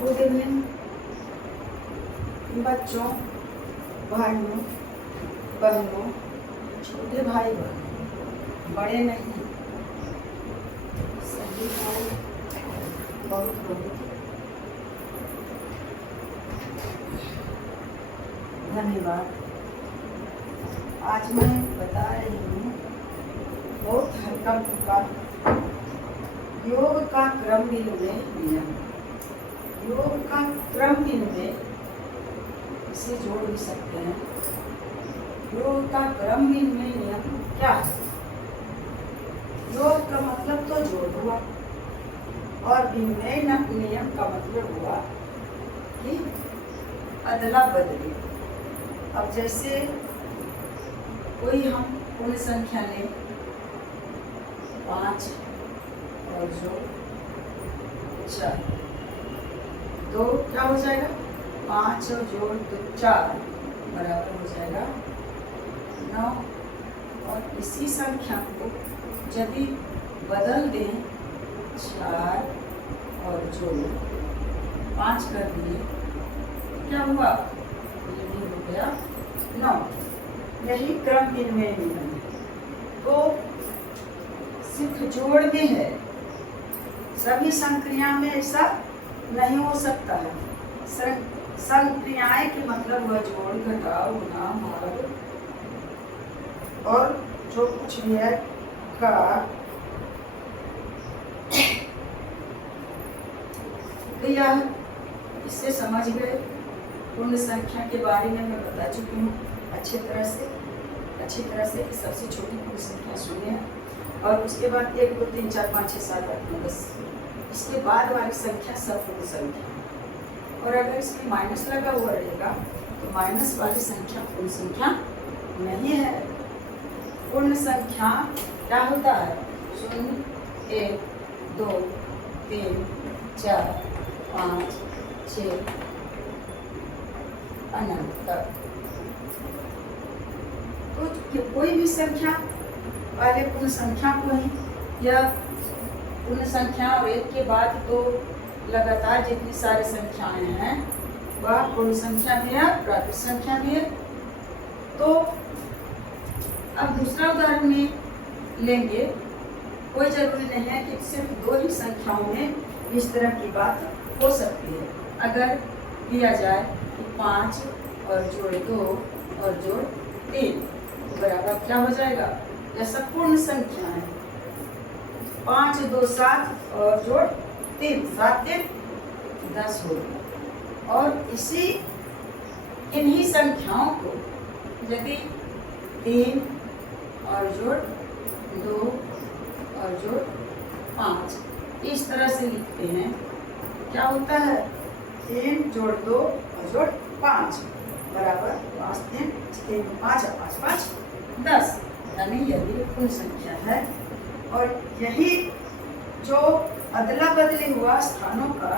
Good evening बच्चों, भाइयों, बहनों, छोटे भाई बहन, बड़े नहीं, सभी भाई बहुत बहुत धन्यवाद। आज मैं बता रही हूँ बहुत हल्का फुल्का योग का क्रम में नियम। योग का क्रम में इसे जोड़ भी सकते हैं। योग का क्रम में नियम क्या है? योग का मतलब तो जोड़ हुआ और विनिमय नियम का मतलब हुआ कि अदला बदली। अब जैसे कोई हम पूर्ण संख्या लें 5 और जो 4, तो क्या हो जाएगा? 5 और जोड़ 4 बराबर हो जाएगा 9। और इसी संख्या को यदि बदल दें 4 और जोड़ 5 कर दिए, क्या हुआ? ये भी हो गया 9। यही क्रम विनिमय नियम है। तो सिर्फ जोड़ में है, सभी संक्रिया में ऐसा नहीं हो सकता है। संक्रियाएं के मतलब हुआ जोड़, घटाव, गुणा, भाग और जो कुछ भी है का। तो यह इससे समझ गए। पूर्ण संख्या के बारे में मैं बता चुकी हूँ अच्छी तरह से कि सबसे छोटी पूर्ण संख्या 0 है और उसके बाद 1 2 3 4 5 6 7 8 9 10, इसके बाद वाली संख्या सब पूर्ण संख्या। और अगर इसमें माइनस लगा हुआ रहेगा तो माइनस वाली संख्या पूर्ण संख्या नहीं है। पूर्ण संख्या क्या होता है? 0 1 2 3 4 5 6 अनंत तक। तो कोई भी संख्या वाले पूर्ण संख्या को ही, या पूर्ण संख्या और 1 के बाद तो लगातार जितनी सारी संख्याएं हैं वह पूर्ण संख्या भी है, प्राकृत संख्या भी है। तो अब दूसरा उदाहरण में लेंगे। कोई जरूरी नहीं है कि सिर्फ 2 ही संख्याओं में इस तरह की बात हो सकती है। अगर दिया जाए कि 5 और जोड़ 2 और जोड़ 3 तो बराबर क्या हो जाएगा? जैसा पूर्ण संख्या है 5 2 7 और जोड़ 3 7 3 10 हो गया। और इसी इन्हीं संख्याओं को यदि 3 और जोड़ 2 और जोड़ 5 इस तरह से लिखते हैं, क्या होता है? 3 जोड़ 2 और जोड़ 5 बराबर 5 3 3 5 और 5 5 10, यानी यदि पूर्ण संख्या है। और यही जो अदला बदली हुआ स्थानों का,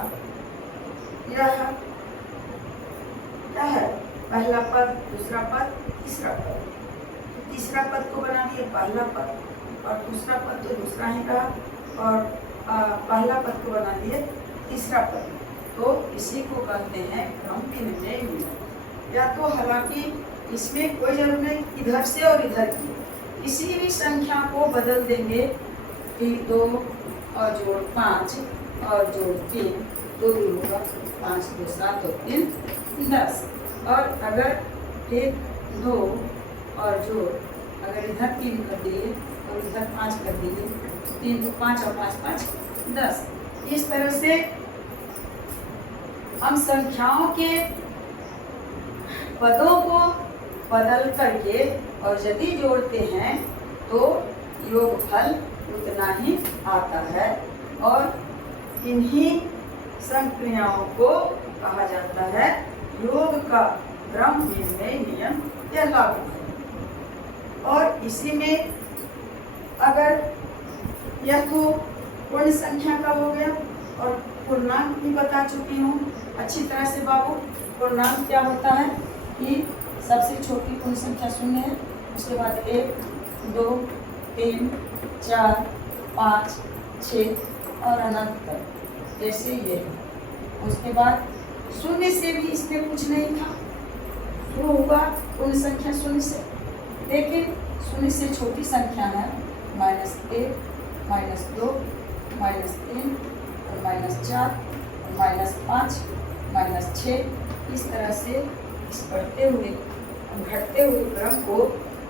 यह क्या है? पहला पद, दूसरा पद, तीसरा पद। तीसरा पद को बना दिए पहला पद और दूसरा पद तो दूसरा ही रहा, और पहला पद को बना दिए तीसरा पद। तो इसी को कहते हैं क्रम विनिमय नियम। या तो हालांकि इसमें कोई जरूरत नहीं इधर से और इधर की, किसी भी संख्या को बदल देंगे कि 2 और जोड़ 5 और जोड़ 3 तो भी होगा 5 2 7 और 3 10। और अगर 1 2 और जोड़, अगर इधर 3 कर दिए और इधर 5 कर दिए, 3 तो 5 और 5 5 10। इस तरह से हम संख्याओं के पदों को बदल करके और यदि जोड़ते हैं तो योगफल उतना ही आता है। और इन्हीं संक्रियाओं को कहा जाता है योग का क्रम विनिमय नियम, यह लागू है। और इसी में अगर यह तो पूर्ण संख्या का हो गया, और पूर्णांक भी बता चुकी हूँ अच्छी तरह से बाबू। पूर्णांक क्या होता है कि सबसे छोटी पूर्ण संख्या 0 है, उसके बाद 1 2 3 4 5 6 और अनंत तक, जैसे ये। उसके बाद शून्य से भी इसमें कुछ नहीं था, शुरू हुआ पूर्ण संख्या शून्य से, लेकिन शून्य से छोटी संख्या है -1, -2, -3 और -4 और -5, -6। इस तरह से इस बढ़ते हुए घटते हुए क्रम को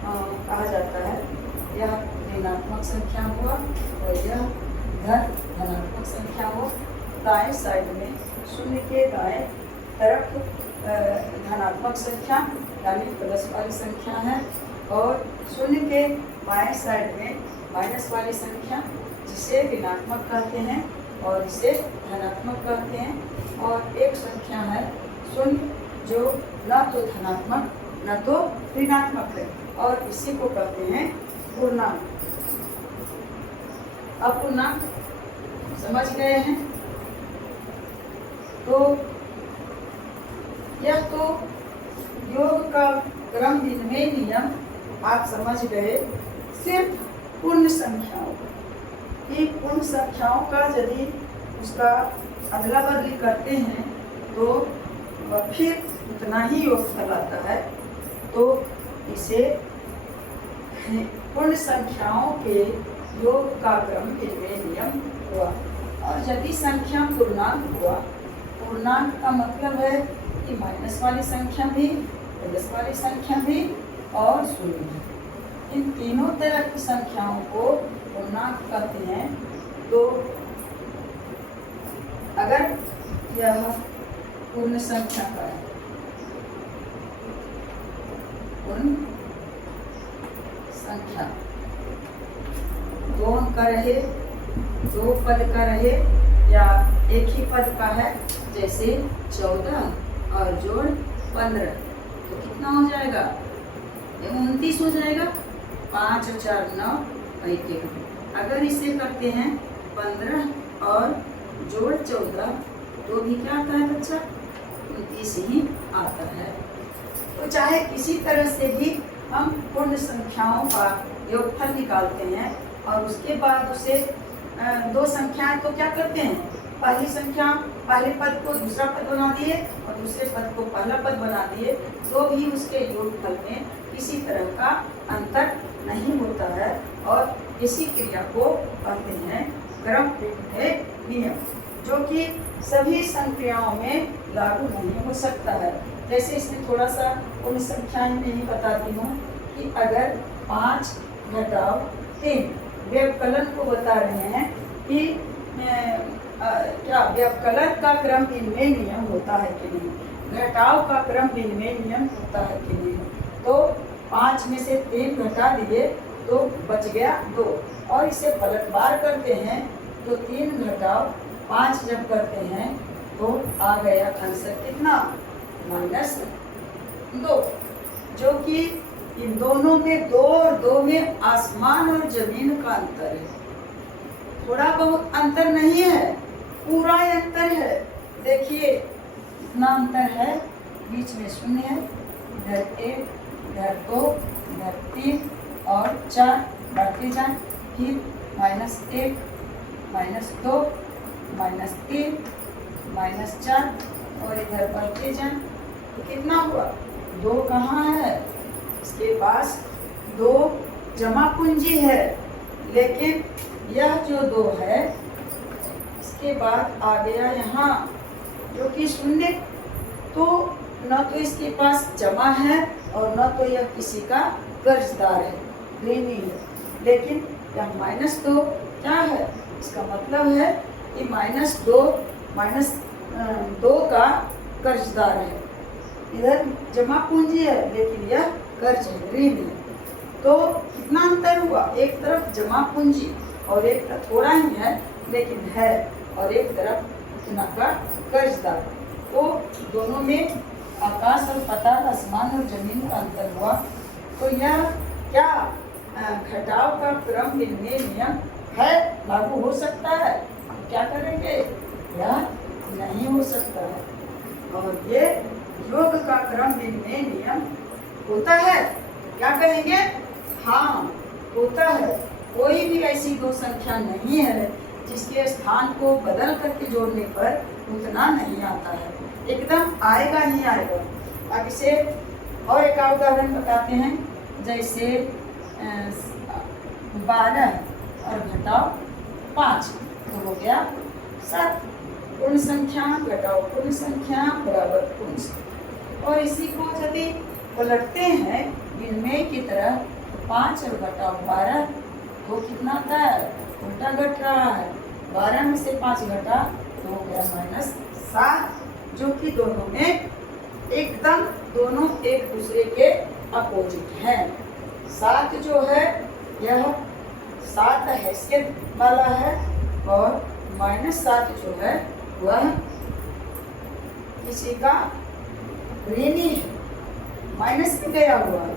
कहा जाता है यह ऋणात्मक संख्या हुआ और यह धनात्मक संख्या हुआ। दाएं साइड में शून्य के दाएं तरफ धनात्मक संख्या यानी प्लस वाली संख्या है और शून्य के बाएं साइड में माइनस वाली संख्या जिसे ऋणात्मक कहते हैं और इसे धनात्मक कहते हैं। और एक संख्या है शून्य जो न तो धनात्मक न तो ऋणात्मक है और इसी को कहते हैं पूर्णांक। अब पूर्णांक समझ गए हैं, तो यह तो योग का क्रम विनिमय नियम आप समझ गए। सिर्फ पूर्ण संख्याओं की पूर्ण संख्याओं का यदि उसका अदला बदली करते हैं तो वह फिर उतना ही योगफल आता है, तो इसे पूर्ण संख्याओं के योग का क्रम विनिमय नियम हुआ। और यदि संख्या पूर्णांक हुआ, पूर्णांक का मतलब है कि माइनस वाली संख्या भी, प्लस वाली संख्या भी और शून्य भी, इन तीनों तरह की संख्याओं को पूर्णांक कहते हैं। तो अगर यह पूर्ण संख्या का है, पूर्ण संख्या दो अंक का रहे, दो पद का रहे या एक ही पद का है, जैसे 14 और जोड़ 15, तो कितना हो जाएगा? 29 हो जाएगा। 5 और 4 9 और 1। अगर इसे करते हैं 15 और जोड़ 14 तो भी क्या आता है बच्चा? 29 ही आता है। तो चाहे किसी तरह से भी हम पूर्ण संख्याओं का योगफल निकालते हैं और उसके बाद उसे दो संख्याएं तो क्या करते हैं, पहली संख्या पहले पद को दूसरा पद बना दिए और दूसरे पद को पहला पद बना दिए, तो भी उसके योगफल में किसी तरह का अंतर नहीं होता है और इसी क्रिया को कहते हैं क्रम विनिमय नियम, जो कि सभी संख्याओं में लागू नहीं हो सकता है। जैसे इसमें थोड़ा सा उन संख्याएं में ही बताती हूँ कि अगर 5 घटाव 3 व्यवकलन को बता रहे हैं कि क्या व्यवकलन का क्रम विनिमय नियम होता है कि नहीं, घटाव का क्रम विनिमय नियम होता है कि नहीं। तो 5 में से 3 घटा दिए तो बच गया 2 और इसे पलटवार करते हैं तो 3 घटाव 5 जब करते हैं तो आ गया आंसर कितना? -2, जो कि इन दोनों में 2 और 2 में आसमान और जमीन का अंतर है। थोड़ा बहुत अंतर नहीं है, पूरा अंतर है। देखिए इतना अंतर है, बीच में 0 है, इधर 1, इधर 2, इधर 3 और 4 बढ़ते जाए, फिर -1, -2, -3, -4 और इधर बढ़ते जाए तो कितना हुआ? 2 कहाँ है? इसके पास 2 जमा पूंजी है, लेकिन यह जो 2 है इसके बाद आ गया यहाँ जो कि 0, तो न तो इसके पास जमा है और न तो यह किसी का कर्जदार है, ऋणी है। लेकिन यह -2 क्या है? इसका मतलब है कि -2 का कर्जदार है, इधर जमा पूंजी है लेकिन यह कर्ज है, ऋण है। तो कितना अंतर हुआ? एक तरफ जमा पूंजी और एक तरफ थोड़ा ही है लेकिन है, और एक तरफ इतना का कर्जदार। तो दोनों में आकाश और पाताल, आसमान और जमीन का अंतर हुआ। तो यह क्या घटाव का क्रम विनिमय नियम है, लागू हो सकता है? हम क्या करेंगे? यह नहीं हो सकता है। और ये योग का क्रम विनिमय नियम होता है, क्या कहेंगे? हाँ होता है। कोई भी ऐसी 2 संख्या नहीं है जिसके स्थान को बदल करके जोड़ने पर उतना नहीं आता है, एकदम आएगा ही आएगा। अब इसे और एक उदाहरण बताते हैं, जैसे 12 और घटाओ 5 तो हो गया 7। पूर्ण संख्या घटाओ पूर्ण संख्या बराबर पूर्ण संख्या। और इसी को यदि पलटते हैं विनिमय की तरह, 5 और घटाओ 12 तो कितना आता है, उल्टा घट रहा है। 12 में से 5 घटा तो हो गया -7, जो कि दोनों में एकदम दोनों एक दूसरे के अपोजिट हैं। 7 जो है यह 7 हैसियत वाला है और -7 जो है वह किसी का ऋणी है, माइनस में गया हुआ है,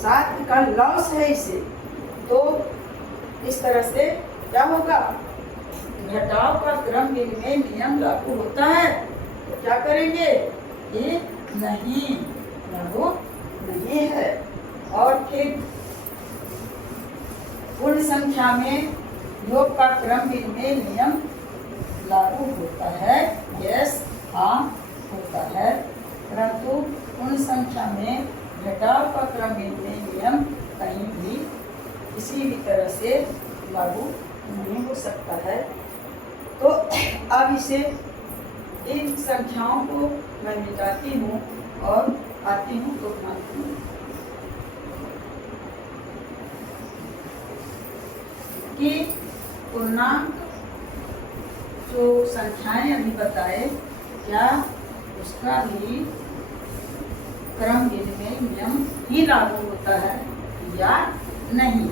7 का लॉस है इसे। तो इस तरह से क्या होगा, घटाव का क्रम विनिमय नियम लागू होता है। तो क्या करेंगे, ये नहीं लागू नहीं है। और फिर पूर्ण संख्या में योग का क्रम विनिमय नियम लागू होता है, यस हाँ होता है, परंतु पूर्ण संख्या में घटाव का क्रम विनिमय नियम कहीं भी किसी भी तरह से लागू नहीं हो सकता है। तो अब इसे इन संख्याओं को मैं मिटाती हूँ और आती हूँ तो बनाती हूँ कि पूर्णांक जो संख्याएं अभी बताए, क्या उसका भी क्रम विनिमय नियम ही लागू होता है या नहीं।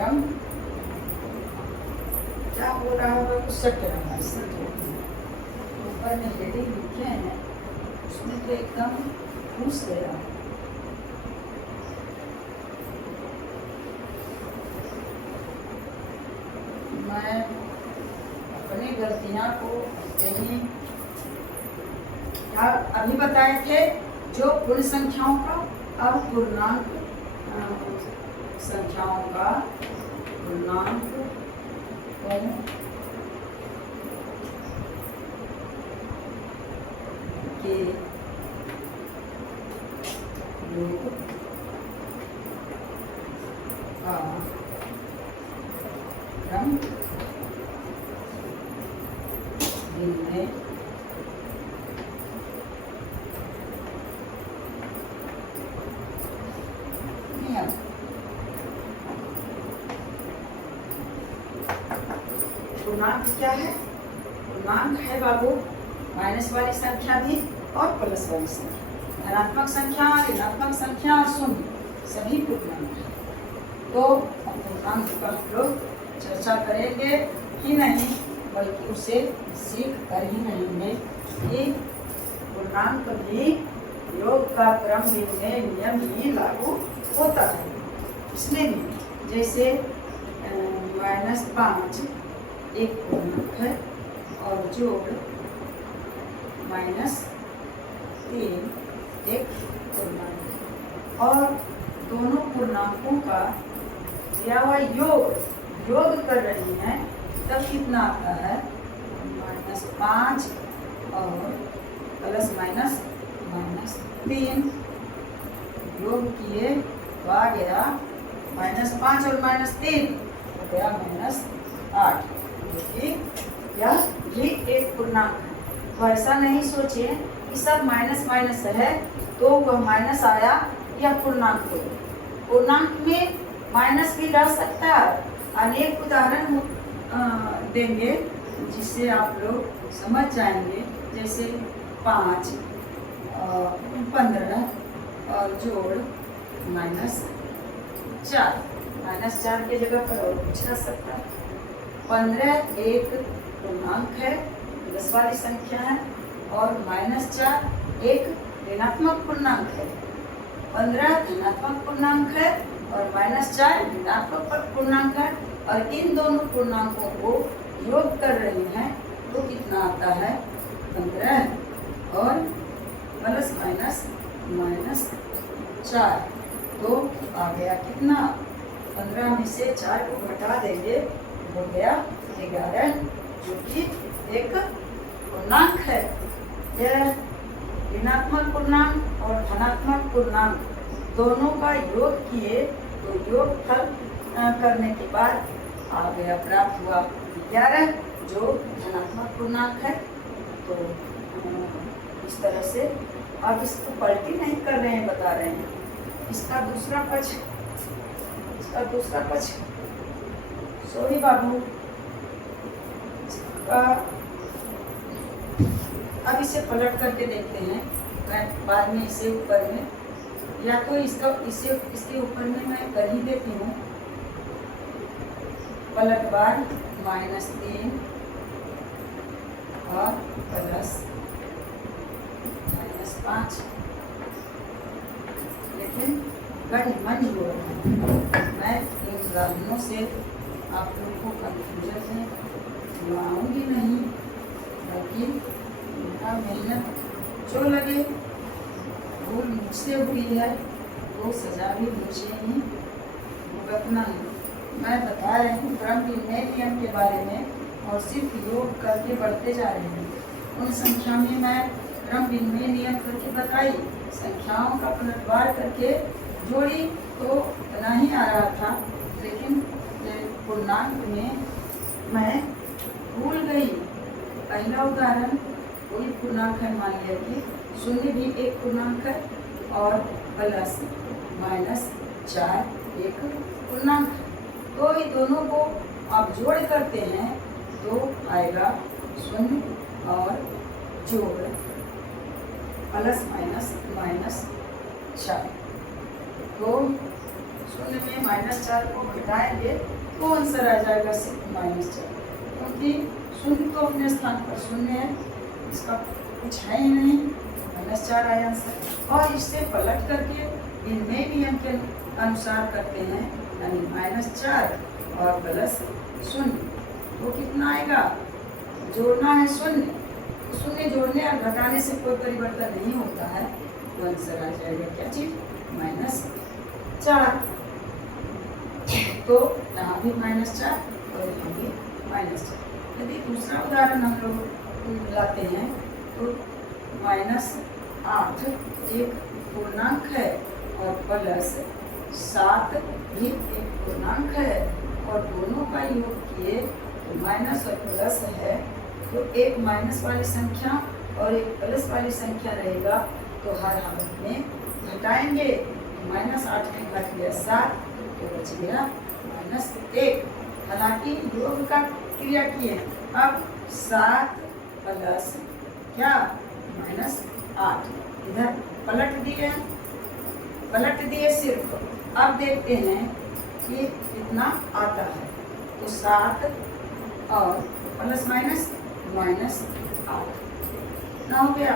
क्रम क्या हो रहा होगा, कुछ सट रहा है, सट ऊपर में हेडिंग लिखे हैं उसमें तो एकदम घुस गया। मैं अपनी गलतियां को यही अभी बताए थे, जो पूर्ण संख्याओं का, अब पूर्णांक संख्याओं का पूर्णांक के योग का क्रम विनिमय नियम। पूर्णांक क्या है, पूर्णांक है बाबू माइनस वाली संख्या भी और प्लस वाली संख्या, धनात्मक संख्या, ऋणात्मक संख्या और शून्य सभी पूर्णांक है। तो पूर्णांक का हम लोग चर्चा करेंगे ही नहीं, बल्कि उसे सीख कर ही रहेंगे कि पूर्णांक भी योग का क्रम विनिमय नियम ही लागू होता है। इसमें भी जैसे -5 एक पूर्णांक है और जोड़ -3 एक पूर्णांक है, और दोनों पूर्णांकों का या वह योग कर रही हैं, तब कितना आता है, -5 और प्लस -3 योग किए तो आ गया -5 और -3 हो गया -8, क्योंकि यह भी एक पूर्णांक है। तो ऐसा नहीं सोचिए कि सब माइनस माइनस है तो वह माइनस आया या पूर्णांक हो। पूर्णांक में माइनस भी रह सकता है। अनेक उदाहरण देंगे जिससे आप लोग समझ जाएंगे, जैसे 5 और 15 और जोड़ -4 के जगह पर और कुछ आ सकता है। 15 एक पूर्णांक है, प्लस वाली संख्या है और -4 एक ऋणात्मक पूर्णांक है, 15 धनात्मक पूर्णांक है और -4 ऋणात्मक पूर्णांक है, और इन दोनों पूर्णांकों को योग कर रहे हैं तो कितना आता है 15 और प्लस माइनस -4, तो आ गया कितना 15 में से 4 को घटा देंगे हो गया 11, जो कि एक पूर्णांक है। यह ऋणात्मक पूर्णांक और धनात्मक पूर्णांक दोनों का योग किए तो योगफल करने के बाद आ गया प्राप्त हुआ 11, जो धनात्मक पूर्णांक है। तो इस तरह से अब इसको पलटी नहीं कर रहे हैं, बता रहे हैं इसका दूसरा पक्ष सॉरी बाबू, अब इसे पलट करके देखते हैं। मैं बाद में इसे ऊपर में या तो इसके ऊपर में मैं कर ही देती हूँ पलटवार -3 और प्लस -5, लेकिन मंजूर मैं इन उदाहरणों से आप लोगों को कंफ्यूजन में लाऊंगी नहीं, लेकिन उनका मेहनत जो लगे भूल मुझसे हुई है वो सजा भी मुझे ही भुगतना है। मैं बता रही हूँ क्रम निर्णय नियम के बारे में और सिर्फ योग करके बढ़ते जा रहे हैं। उन संख्या में मैं क्रम निर्णय नियम करके बताई, संख्याओं का पलटवार करके जोड़ी तो इतना ही आ रहा था, लेकिन पूर्णांक में मैं भूल गई। पहला उदाहरण कोई पूर्णांक है, मान लिया कि 0 भी एक पूर्णांक है और प्लस -4 एक पूर्णांक है, तो ये दोनों को आप जोड़ करते हैं तो आएगा 0 और जोड़ प्लस -4, तो 0 में -4 को घटाएंगे तो आंसर आ जाएगा सिर्फ -4, क्योंकि 0 तो अपने स्थान पर 0 है, इसका कुछ है ही नहीं, -4 आया आंसर। और इससे पलट करके निर्णय नियम के अनुसार करते हैं, यानी -4 और प्लस 0, वो कितना आएगा, जोड़ना है 0, तो 0 जोड़ने और घटाने से कोई परिवर्तन नहीं होता है, तो आंसर आ जाएगा क्या चीज -4। तो यहाँ भी -4 और यहाँ भी -4। यदि दूसरा उदाहरण हम लोग लाते हैं तो -8 एक पूर्णांक है और प्लस 7 भी एक पूर्णांक है, और दोनों का योग किए तो माइनस और प्लस है, तो एक माइनस वाली संख्या और एक प्लस वाली संख्या रहेगा, तो हर हालत में घटाएंगे। -8 में घट गया 7, तो बच गया -1। हालांकि योग का क्रिया किए, अब 7 प्लस क्या -8 इधर पलट दिए सिर्फ। अब देखते हैं कि कितना आता है, तो 7 और प्लस -8 ना हो गया।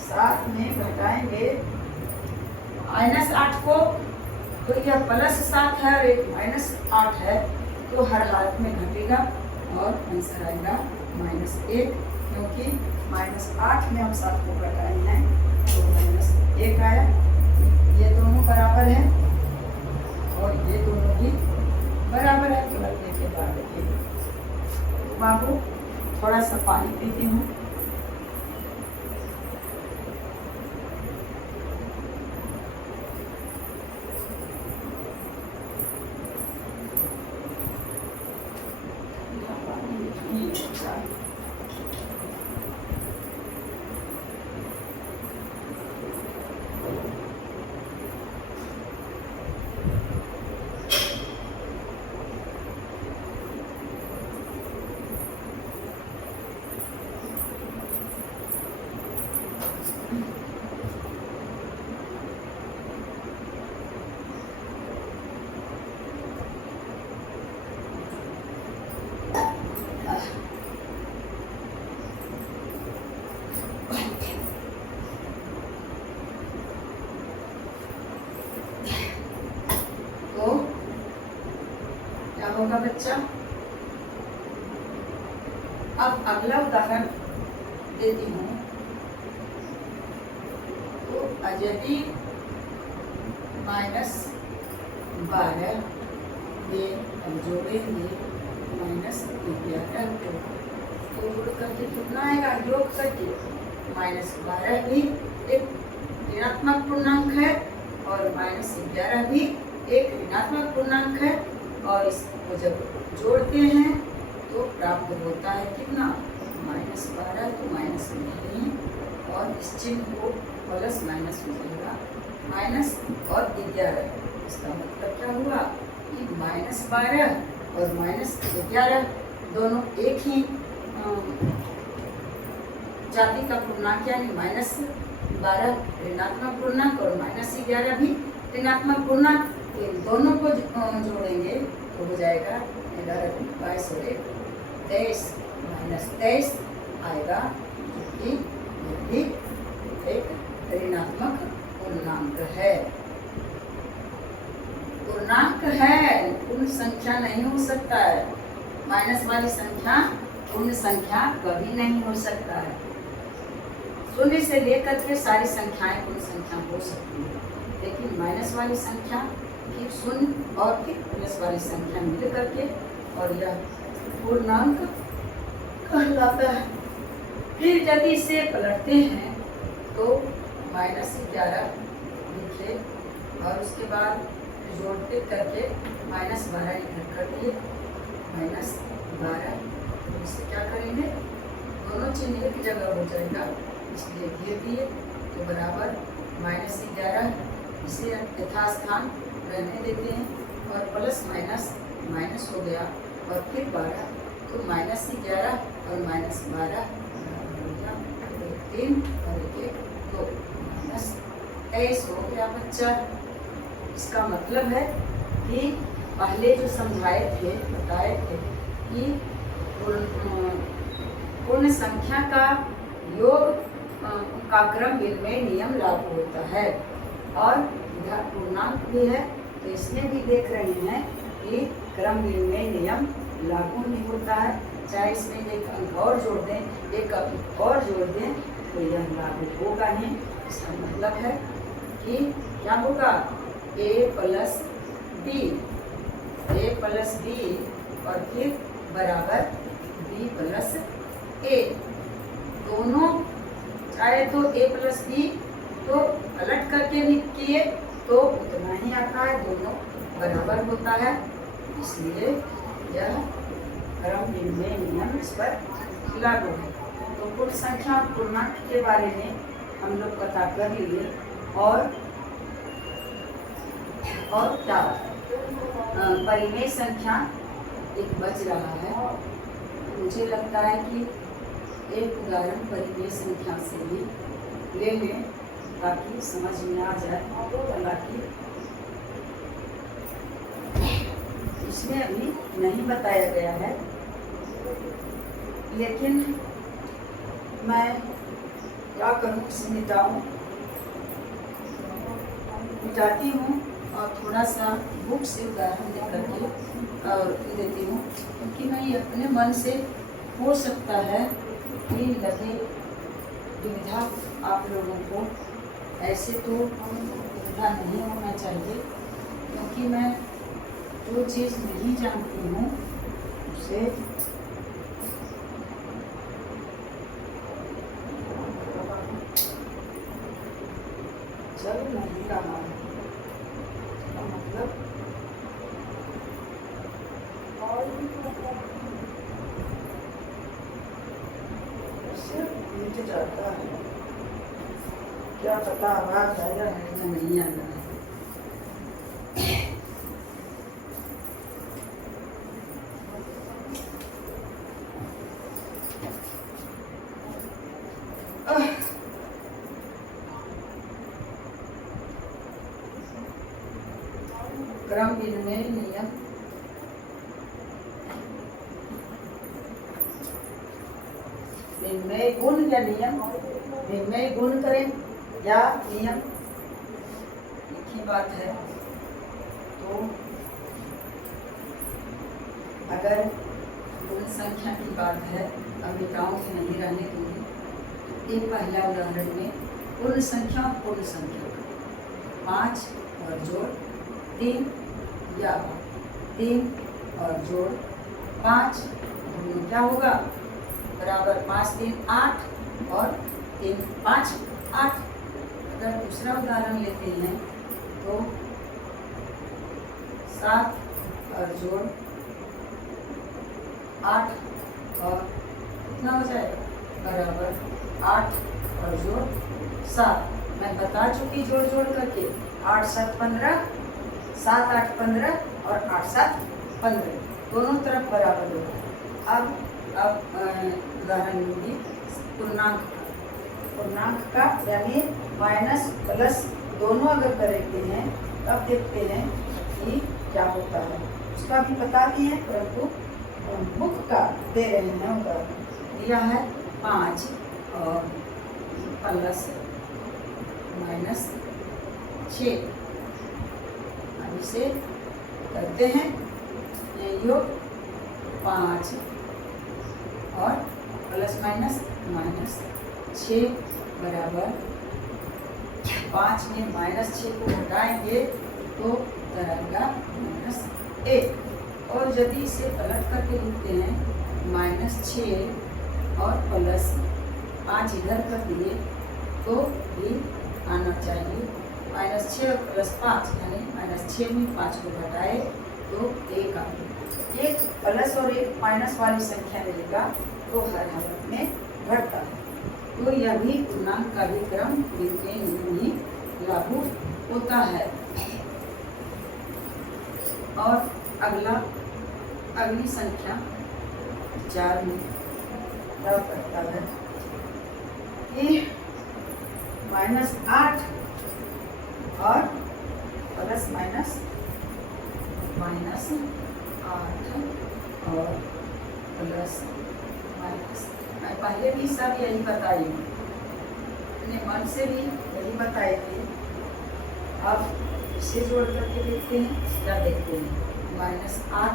7 में घटाएंगे -8 को, तो यह +7 है और एक -8 है, तो हर हालत में घटेगा और आंसर आएगा -1, क्योंकि -8 में हम 7 को घटाए हैं तो -1 आया। ये दोनों बराबर है और ये दोनों भी बराबर है, पलटने के बाद बाबू थोड़ा सा पानी पीती हूँ। क्या होगा बच्चा? अब अगला उदाहरण देती हूँ। तो यदि -12 ये अब जोड़ेंगे -11 को, तो जोड़ करके कितना आएगा? योग करके -12 भी एक ऋणात्मक पूर्णांक है और -11 भी एक ऋणात्मक पूर्णांक है, और इसको जब जोड़ते हैं तो प्राप्त होता है कितना? -12 तो माइनस में नहीं, और इस चिन्ह को प्लस माइनस हो जाएगा, माइनस और 11। इसका मतलब क्या हुआ कि -12 और -11 दोनों एक ही जाति का पूर्णांक, यानी -12 ऋणात्मक पूर्णांक और -11 भी ऋणात्मक पूर्णांक। इन दोनों को जोड़ेंगे तो हो जाएगा 11, 22 और 23 -23 आएगा, क्योंकि यह भी एक ऋणात्मक पूर्णांक है। पूर्णांक है, पूर्ण संख्या नहीं हो सकता है। माइनस वाली संख्या पूर्ण संख्या कभी नहीं हो सकता है। शून्य से लेकर के सारी संख्याएं पूर्ण संख्या हो सकती है, लेकिन माइनस वाली संख्या फिर शून्य और फिर प्लस वाली संख्या मिल करके और यह पूर्णांक कहलाता है। फिर यदि इसे पलटते हैं तो -11 लिखे और उसके बाद जोड़ते करके -12 इधर कर दिए, -12, इससे क्या करेंगे? दोनों चिन्ह एक जगह हो जाएगा, इसलिए घेर दिए तो बराबर -11 इसे यथास्थान रहने देते हैं और प्लस माइनस माइनस हो गया और फिर 12, तो -11 और -12 हो गया 3 और 1 2 -23 हो गया बच्चा। इसका मतलब है कि पहले जो समझाए थे, बताए थे कि पूर्ण संख्या का योग का क्रम विनिमय नियम लागू होता है, और इधर पूर्णांक भी है तो इसमें भी देख रहे हैं कि क्रम विनिमय नियम लागू नहीं होता है। चाहे इसमें एक अंक और जोड़ दें, एक अंक और जोड़ दें तो यह लागू होगा नहीं। इसका मतलब है कि क्या होगा? a प्लस बी और फिर बराबर b प्लस a। दोनों चाहे तो a प्लस बी तो अलट करके किए तो उतना ही आता है, दोनों बराबर होता है, इसलिए यह क्रम विनिमय नियम इस पर लागू है। तो पूर्ण संख्या और पूर्णांक के बारे में हम लोग पता कर लिए, और क्या परिमेय संख्या एक बच रहा है। मुझे लगता है कि एक उदाहरण परिमेय संख्या से भी ले लें ताकि समझ में आ जाए। हालांकि इसमें अभी नहीं बताया गया है, लेकिन मैं क्या करूँ, इसे मिटाती हूँ और थोड़ा सा बुक से उदाहरण दे करके और देती हूँ, क्योंकि मैं ये अपने मन से हो सकता है कि लगे दुविधा आप लोगों को। ऐसे तो दुविधा नहीं होना चाहिए, क्योंकि मैं जो चीज़ नहीं जानती हूँ उसे चल नहीं रहा है, मतलब मिट जाता है। क्या पता आवाज आया है या नहीं आ रहा है। क्रम विनिमय नियम विनिमय गुण या नियम, विनिमय गुण करें या नियम, एक ही बात है। तो अगर पूर्ण संख्या की बात है, अब मिटाऊं की नहीं रहने दूंगी। एक पहला उदाहरण में पूर्ण संख्या और पूर्ण संख्या 5 और जोड़ 3 या 3 और जोड़ 5 दोनों क्या होगा बराबर 5 3 8 और 3 5 8। अगर दूसरा उदाहरण लेते हैं तो 7 और जोड़ 8 और कितना हो जाएगा बराबर 8 और जोड़ 7। मैं बता चुकी जोड़ जोड़ करके 8 7 15 7 8 15 और 8 7 15 दोनों तरफ बराबर होगा। अब उदाहरण लूँगी पूर्णांक का यानी माइनस प्लस दोनों अगर करते हैं तब देखते हैं कि क्या होता है। उसका भी बताते हैं, परंतु मुख्य का दे रहे हैं उदाहरण दिया है 5 और प्लस माइनस 6। अब इसे करते हैं योग 5 और प्लस माइनस 6 बराबर 5 में -6 को हटाएंगे तो रहेगा -1। और यदि इसे पलट करके लिखते हैं -6 और प्लस 5 इधर कर दिए तो भी आना चाहिए -6 और प्लस 5 यानी -6 में 5 को घटाए तो 1 आ गया। एक प्लस और एक माइनस वाली संख्या मिलेगा तो हर हालत में घटता है। तो यह भी पूर्णांक का भी क्रम ही लागू होता है। और अगली संख्या 4 में क्या करता है कि -8 और प्लस माइनस 8 और प्लस माइनस। मैं पहले भी सब यही बताई हूँ, अपने मन से भी यही बताए थे। अब इसे जोड़ करके देखते हैं क्या देखते हैं -8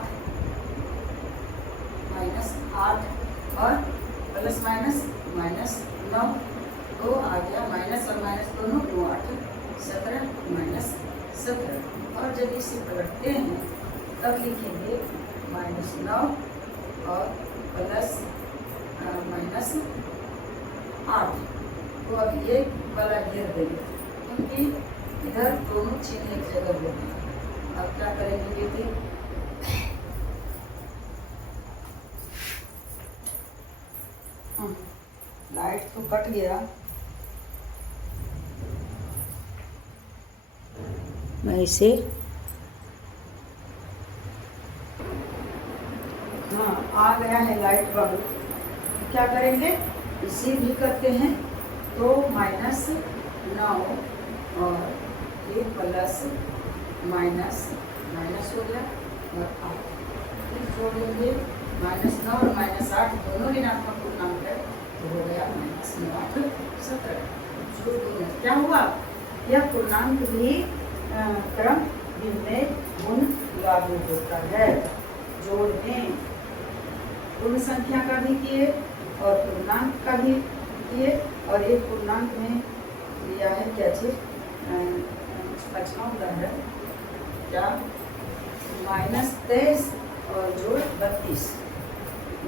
और प्लस माइनस 9 तो आ गया माइनस और माइनस दोनों 2 8 17 -17। और जब इसे पलटते हैं तब लिखेंगे -9 और प्लस -8। तो अब ये वाला घेर देंगे क्योंकि इधर दोनों चिन्ह एक जगह हो गए। अब क्या करेंगे ये थी लाइट तो कट गया। मैं इसे आ गया है लाइट बल्ब। क्या करेंगे इसे भी करते हैं तो -9 और ये प्लस माइनस हो गया और 8 फिर जोड़ देंगे -9 और -8 दोनों ऋणात्मक पूर्णांक है तो हो गया -9 17। जोड़ देंगे क्या हुआ यह पूर्णांक भी क्रम में गुण लागू होता है। जोड़ में पूर्ण संख्या का भी किए और पूर्णांक का भी किए और एक पूर्णांक में लिया है क्या चीज 5वां उदाहरण क्या -23 और जोड़ 32।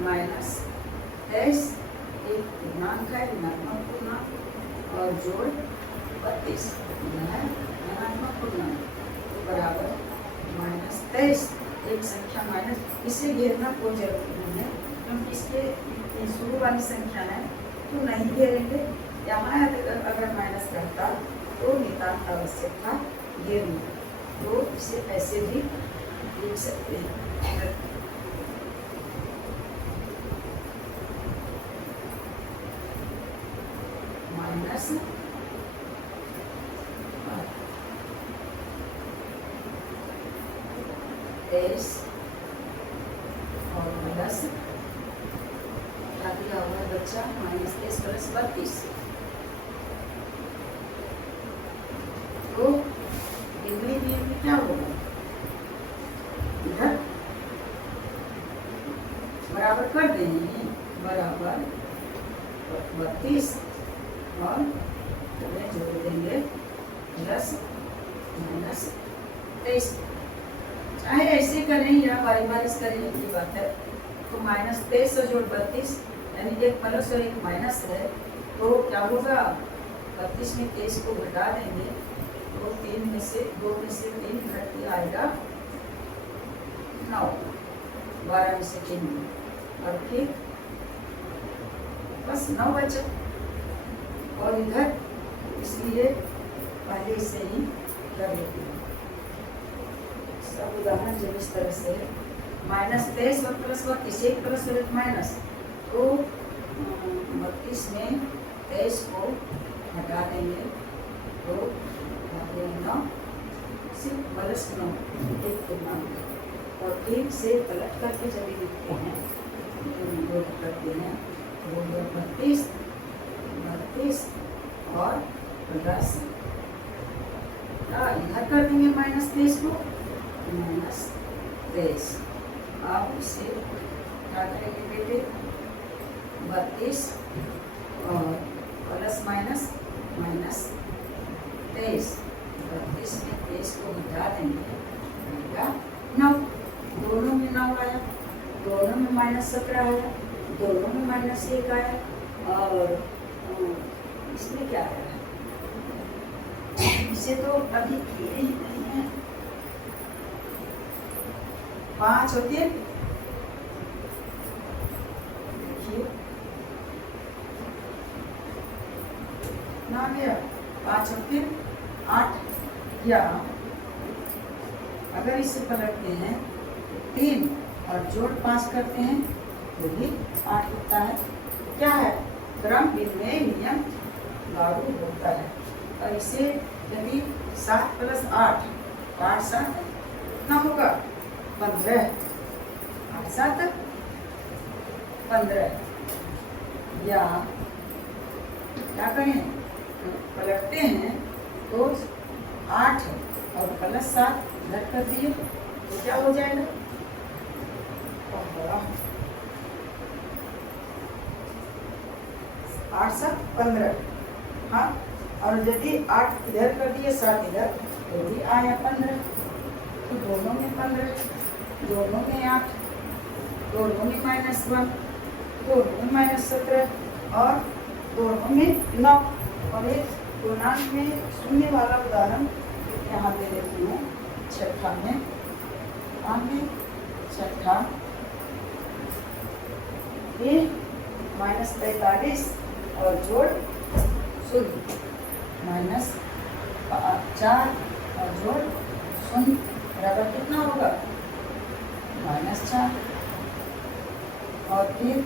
-23 एक पूर्णांक है ऋणात्मक पूर्णांक और जोड़ 32 है धनात्मक पूर्णांक तो बराबर -23 एक संख्या माइनस। इसे घेरना कोई जरूरी नहीं है क्योंकि इसके शुरू वाली संख्या है तो नहीं घेरेंगे। यहाँ अगर माइनस रहता तो नितांत आवश्यक था घेरना, तो इसे ऐसे भी लिख सकते हैं। माइनस 23 और प्लस क्या दिया हुआ बच्चा -23 प्लस 32 तो बिंदु में क्या होगा इधर कर देंगे बराबर 32 और जोड़ देंगे 10 माइनस 23। चाहे ऐसे करें या बारी बारी करें एक ही बात है। तो माइनस 23 जोड़ 32 यानी एक प्लस और एक माइनस है, तो क्या होगा 32 में 23 को घटा देंगे तो 2 में से 3 घट के आएगा 9, 12 में से 3 और फिर बस 9 बचा। और इधर इसलिए पहले से ही कर लेते हैं सब उदाहरण। जब इस तरह से माइनस 23 और प्लस 32 एक प्लस और एक माइनस, तो 32 में 23 को हटा देंगे तो 9 सिर्फ प्लस 9 एक के नाम और एक से पलट करके जब लिखते हैं तो करते हैं तो 32 और प्लस इधर कर देंगे माइनस 23 को माइनस 23। आप इसे क्या करेंगे बेटे 32 और प्लस माइनस माइनस 23। 32 में 23 को घटा देंगे 9, दोनों में 9 आया, दोनों में माइनस 17 आया, दोनों में माइनस 1 आया और इसमें क्या आया इसे तो अभी किए ही नहीं है। 5 और 3 देखिए ना गया 5 और 3 8, या अगर इसे पलटते हैं 3 और जोड़ 5 करते हैं तो भी 8 होता है। क्या है क्रम विनिमय नियम लागू होता है। और इसे यदि 7 प्लस 8 8 7 कितना होगा 15, 8 7 15, या क्या करें पलटते हैं तो 8 और प्लस 7 इधर कर दिए तो क्या हो जाएगा 8 7 15। हाँ, और यदि 8 इधर कर दिए 7 इधर तो भी आया 15, तो दोनों में 15, दोनों में 8, दोनों में -1, दोनों में -17 और दोनों में 9। और एक पूर्णांक में शून्य वाला उदाहरण यहाँ पे देती हूँ छठा में। छठा ये -45 और जोड़ 0 -4 और जोड़ 0 बराबर कितना होगा -4। और फिर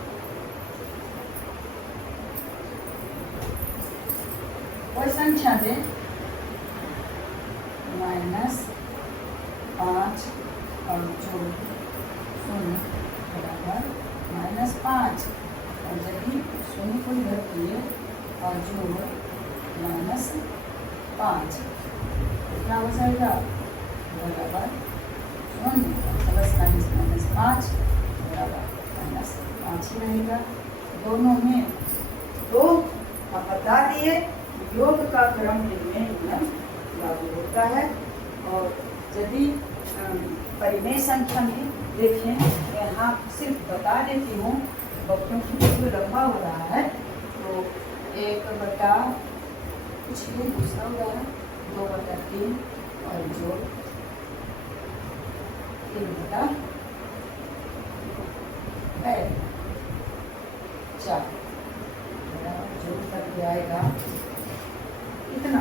कोई संख्या दें -5 और जोड़ 0 बराबर -5। और यदि 0 को इधर किए और जोड़ -5 क्या हो जाएगा बराबर 0 प्लस -5 बराबर -5 ही रहेगा। दोनों में तो आप बता दिए योग का क्रम विनिमय नियम लागू होता है। और यदि परिमेय संख्या में देखें तो यहाँ सिर्फ बता देती हूँ क्योंकि जो लंबा हो रहा है तो 1 बटा कुछ भी दूसरा उदाहरण 2 बटा 3 और जोड़ 3 बटा 4 जोड़ करके आएगा इतना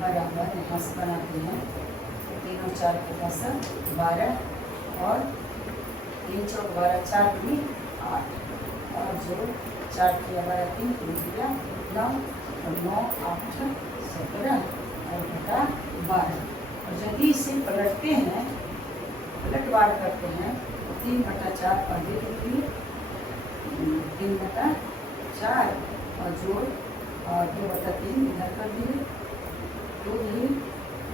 बराबर। यहाँ से बनाते हैं 3 और 4 के पास 12 और 3 चौक 12 4 भी 8 और जोड़ 4 किया 12 3 किया 9 और 9 8 17 और बटा 12। और यदि इसे पलटते हैं पलटवार करते हैं तो 3 बटा 4 पहले लिखिए 3 बटा 4 और जोड़ और 2 बटा 3 इधर कर दिए तो ये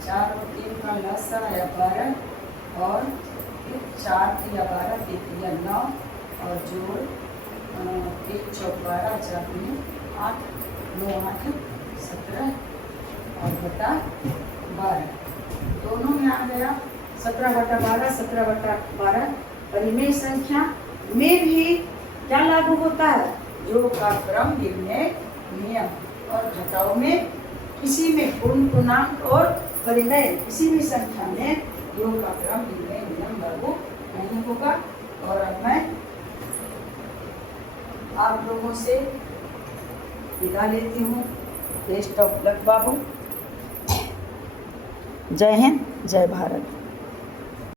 4 और 3 का लसा आया 12 और फिर 4 3 12 3 3 9 और जोड़ 1 चौक 12 4 दूनी 8 9 8 17 और बटा 12 दोनों में आ गया 17 बटा 12 17 बटा 12। परिमेय संख्या में भी क्या लागू होता है? योग का क्रम निर्णय नियम। और घटाओ में किसी में पूर्ण पूर्णांक और परिमेय किसी भी संख्या में योग का क्रम निर्णय नियम लागू नहीं होगा। और अब मैं आप लोगों से विदा लेती हूँ। बेस्ट ऑफ लक बाबू। जय हिंद, जय भारत।